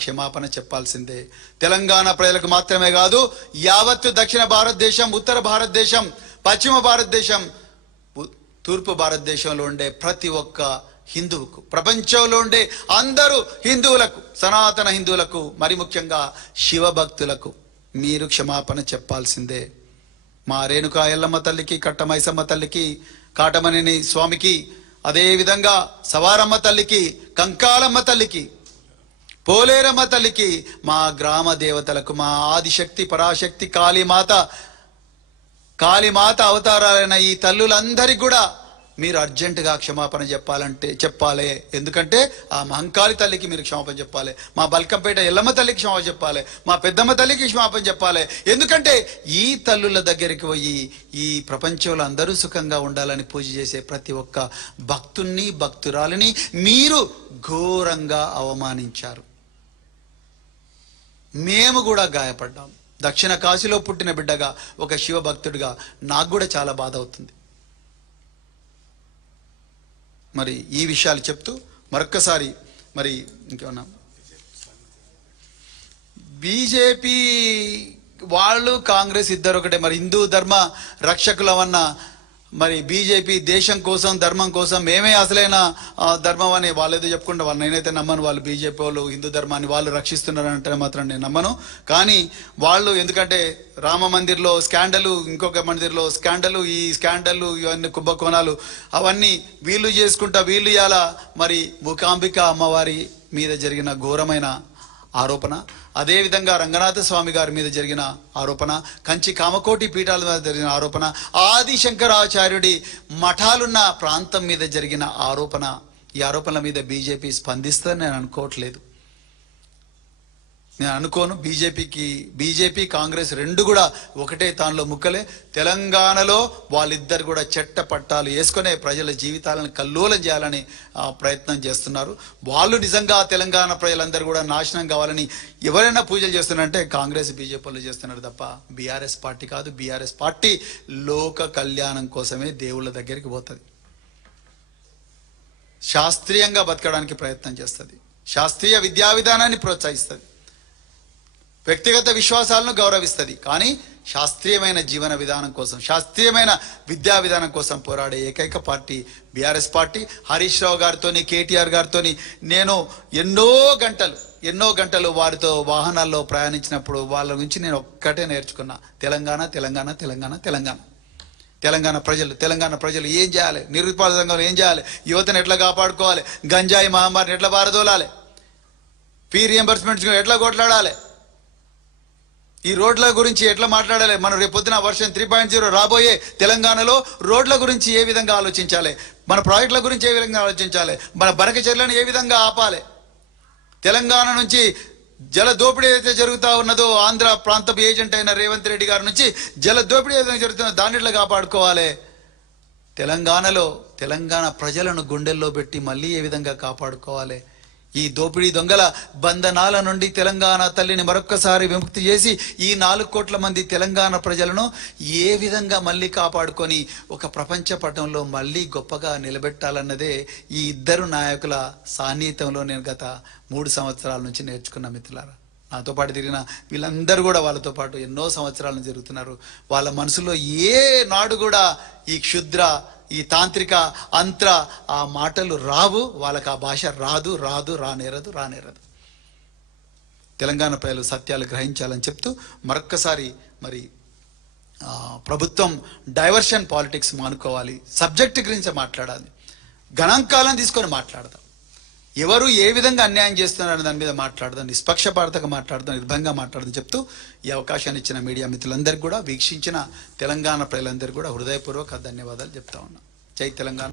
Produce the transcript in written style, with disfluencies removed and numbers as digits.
క్షమాపణ చెప్పాల్సిందే. తెలంగాణ ప్రజలకు మాత్రమే కాదు, యావత్తు దక్షిణ భారతదేశం, ఉత్తర భారతదేశం, పశ్చిమ భారతదేశం, తూర్పు భారతదేశంలో ఉండే ప్రతి ఒక్క హిందువుకు, ప్రపంచంలో ఉండే అందరూ హిందువులకు, సనాతన హిందువులకు, మరి ముఖ్యంగా శివభక్తులకు మీరు క్షమాపణ చెప్పాల్సిందే. మా రేణుకా ఎల్లమ్మ తల్లికి, కట్టమైసమ్మ తల్లికి, కాటమనేని స్వామికి, అదే విధంగా సవారమ్మ తల్లికి, కంకాలమ్మ తల్లికి, పోలేరమ్మ తల్లికి, మా గ్రామ దేవతలకు, మా ఆదిశక్తి పరాశక్తి కాళీమాత అవతారాలైన ఈ తల్లులందరికీ కూడా మీరు అర్జెంటుగా క్షమాపణ చెప్పాలి. ఎందుకంటే ఆ మహంకాళి తల్లికి మీరు క్షమాపణ చెప్పాలి, మా బల్కంపేట ఎల్లమ్మ తల్లికి క్షమాపణ చెప్పాలి, మా పెద్దమ్మ తల్లికి క్షమాపణ చెప్పాలి. ఎందుకంటే ఈ తల్లుల దగ్గరికి పోయి ఈ ప్రపంచంలో అందరూ సుఖంగా ఉండాలని పూజ చేసే ప్రతి ఒక్క భక్తుణ్ణి, భక్తురాలిని మీరు ఘోరంగా అవమానించారు. మేము కూడా గాయపడ్డాం. దక్షిణ కాశీలో పుట్టిన బిడ్డగా, ఒక శివభక్తుడిగా నాకు కూడా చాలా బాధ అవుతుంది. మరి ఈ విషయాలు చెప్తూ మరొక్కసారి మరి ఇంకేమన్నా, బీజేపీ వాళ్ళు కాంగ్రెస్ ఇద్దరు ఒకటే. మరి హిందూ ధర్మ రక్షకులవన్న మరి బీజేపీ దేశం కోసం, ధర్మం కోసం, మేమే అసలైన ధర్మం అని వాళ్ళు ఏదో చెప్పుకుంటే వాళ్ళు, నేనైతే నమ్మను. వాళ్ళు బీజేపీ వాళ్ళు హిందూ ధర్మాన్ని వాళ్ళు రక్షిస్తున్నారంటే మాత్రం నేను నమ్మను. కానీ వాళ్ళు ఎందుకంటే రామ మందిర్లో స్కాండలు, ఇంకొక మందిర్లో స్కాండలు, ఈ స్కాండలు, ఇవన్నీ కుంభకోణాలు అవన్నీ వీళ్ళు చేసుకుంటా, వీళ్ళు ఇవాళ మరి మూకాంబిక అమ్మవారి మీద జరిగిన ఘోరమైన ఆరోపణ, అదేవిధంగా రంగనాథ స్వామి గారి మీద జరిగిన ఆరోపణ, కంచి కామకోటి పీఠాల మీద జరిగిన ఆరోపణ, ఆది శంకరాచార్యుడి మఠాలున్న ప్రాంతం మీద జరిగిన ఆరోపణ, ఈ ఆరోపణల మీద బీజేపీ స్పందిస్తుందని నేను అనుకోవట్లేదు. నేను అనుకోను. బీజేపీ కాంగ్రెస్ రెండు కూడా ఒకటే తానులో ముక్కలే. తెలంగాణలో వాళ్ళిద్దరు కూడా చెట్ట పట్టాలు వేసుకునే ప్రజల జీవితాలను కల్లోలం చేయాలని ప్రయత్నం చేస్తున్నారు. వాళ్ళు నిజంగా తెలంగాణ ప్రజలందరూ కూడా నాశనం కావాలని ఎవరైనా పూజలు చేస్తున్నారంటే కాంగ్రెస్, బీజేపీలు చేస్తున్నారు తప్ప బీఆర్ఎస్ పార్టీ కాదు. బీఆర్ఎస్ పార్టీ లోక కళ్యాణం కోసమే దేవుళ్ళ దగ్గరికి పోతుంది, శాస్త్రీయంగా బతకడానికి ప్రయత్నం చేస్తుంది, శాస్త్రీయ విద్యా విధానాన్ని ప్రోత్సహిస్తుంది, వ్యక్తిగత విశ్వాసాలను గౌరవిస్తుంది. కానీ శాస్త్రీయమైన జీవన విధానం కోసం, శాస్త్రీయమైన విద్యా విధానం కోసం పోరాడే ఏకైక party BRS party. Harish Rao గారితో, కేటీఆర్ గారితో నేను ఎన్నో గంటలు వారితో వాహనాల్లో ప్రయాణించినప్పుడు వాళ్ళ గురించి నేను ఒక్కటే నేర్చుకున్నా, తెలంగాణ తెలంగాణ తెలంగాణ తెలంగాణ. తెలంగాణ ప్రజలు ఏం చేయాలి, నిరుత్పాదక సంఘంలో ఏం చేయాలి, యువతను ఎట్లా కాపాడుకోవాలి, గంజాయి మహమ్మారిని ఎట్లా పారదోలాలి, ఫీ రియంబర్స్మెంట్స్ ఎట్లా కొట్లాడాలి, ఈ రోడ్ల గురించి ఎట్లా మాట్లాడాలి, మనం రేపొద్దున వర్షన్ 3.0 రాబోయే తెలంగాణలో రోడ్ల గురించి ఏ విధంగా ఆలోచించాలి, మన ప్రాజెక్టుల గురించి ఏ విధంగా ఆలోచించాలి, మన బనక చర్యలను ఏ విధంగా ఆపాలి, తెలంగాణ నుంచి జల దోపిడీ ఏదైతే జరుగుతూ ఉన్నదో, ఆంధ్ర ప్రాంతపు ఏజెంట్ అయిన రేవంత్ రెడ్డి గారి నుంచి జల దోపిడీ ఏదైతే జరుగుతుందో దాన్ని ఎట్లా కాపాడుకోవాలి, తెలంగాణ ప్రజలను గుండెల్లో పెట్టి మళ్ళీ ఏ విధంగా కాపాడుకోవాలి, ఈ దోపిడీ దొంగల బంధనాల నుండి తెలంగాణ తల్లిని మరొక్కసారి విముక్తి చేసి ఈ 4 కోట్ల మంది తెలంగాణ ప్రజలను ఏ విధంగా మళ్ళీ కాపాడుకొని ఒక ప్రపంచ పటంలో మళ్ళీ గొప్పగా నిలబెట్టాలన్నదే ఈ ఇద్దరు నాయకుల సాన్నిహిత్యంలో నేను గత 3 సంవత్సరాల నుంచి నేర్చుకున్న మిత్రులారా. నాతో పాటు తిరిగిన వీళ్ళందరూ కూడా వాళ్ళతో పాటు ఎన్నో సంవత్సరాల నుంచి జరుగుతున్నారు. వాళ్ళ మనసులో ఏ నాడు కూడా ఈ క్షుద్ర, ఈ తాంత్రిక అంత్ర ఆ మాటలు రావు, వాళ్ళకి ఆ భాష రానేరదు. తెలంగాణ ప్రజలు సత్యాలు గ్రహించాలని చెప్తూ మరొక్కసారి మరి ప్రభుత్వం డైవర్షన్ పాలిటిక్స్ మానుకోవాలి, సబ్జెక్ట్ గురించి మాట్లాడాలి, గణాంకాలను తీసుకొని మాట్లాడదాం, ఎవరు ఏ విధంగా అన్యాయం చేస్తున్నారని దాని మీద మాట్లాడదాం, నిష్పక్షపాతంగా మాట్లాడదాం, నిర్భయంగా మాట్లాడదాం చెప్తూ ఈ అవకాశాన్ని ఇచ్చిన మీడియా మిత్రులందరికీ కూడా, వీక్షించిన తెలంగాణ ప్రజలందరికీ కూడా హృదయపూర్వక ధన్యవాదాలు చెప్తా ఉన్నా. జై తెలంగాణ.